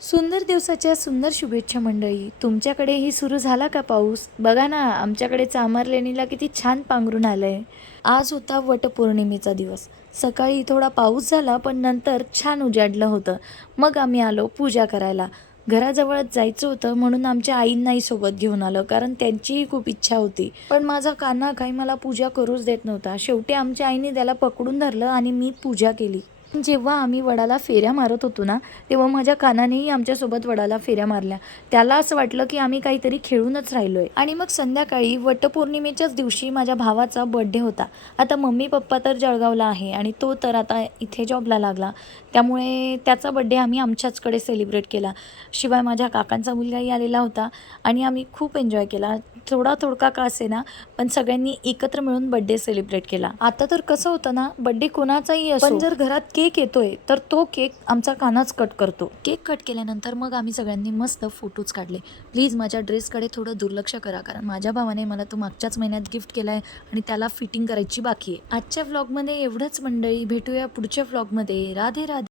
सुंदर दिवसाच्या सुंदर शुभेच्छा मंडळी. तुमच्याकडेही सुरू झाला का पाऊस? बघा ना, आमच्याकडे चांभारलेणीला किती छान पांघरून आलंय. आज होता वटपौर्णिमेचा दिवस. सकाळी थोडा पाऊस झाला, पण नंतर छान उजाडलं होतं. मग आम्ही आलो पूजा करायला. घराजवळच जायचं होतं म्हणून आमच्या आईंनाही सोबत घेऊन आलं, कारण त्यांचीही खूप इच्छा होती. पण माझा कान्हा काही मला पूजा करूच देत नव्हता. शेवटी आमच्या आईने त्याला पकडून धरलं आणि मी पूजा केली. जेव्हा आम्ही वडाला फेऱ्या मारत होतो ना, तेव्हा माझ्या कानानेही आमच्यासोबत वडाला फेऱ्या मारल्या. त्याला असं वाटलं की आम्ही काहीतरी खेळूनच राहिलोय. आणि मग संध्याकाळी वटपौर्णिमेच्याच दिवशी माझ्या भावाचा बर्थडे होता. आता मम्मी पप्पा तर जळगावला आहे आणि तो तर आता इथे जॉबला लागला. त्यामुळे त्याचा बर्थडे आम्ही आमच्याचकडे सेलिब्रेट केला. शिवाय माझ्या काकांचा मुलगाही आलेला होता आणि आम्ही खूप एन्जॉय केला. थोडा थोडका का असेना, पण सगळ्यांनी एकत्र मिळून बर्थडे सेलिब्रेट केला. आता तर कसं होतं ना, बर्थडे कोणाचाही असो, पण जर घरात केक येतोय तर तो केक आमचा कानाच कट करतो. केक कट केल्यानंतर मग आम्ही सगळ्यांनी मस्त फोटोज काढले. प्लीज माझ्या ड्रेसकडे थोडं दुर्लक्ष करा, कारण माझ्या भावाने मला तो मागच्याच महिन्यात गिफ्ट केलाय आणि त्याला फिटिंग करायची बाकी आहे. आजच्या व्लॉगमध्ये एवढंच मंडळी. भेटूया पुढच्या व्लॉगमध्ये. राधे राधे.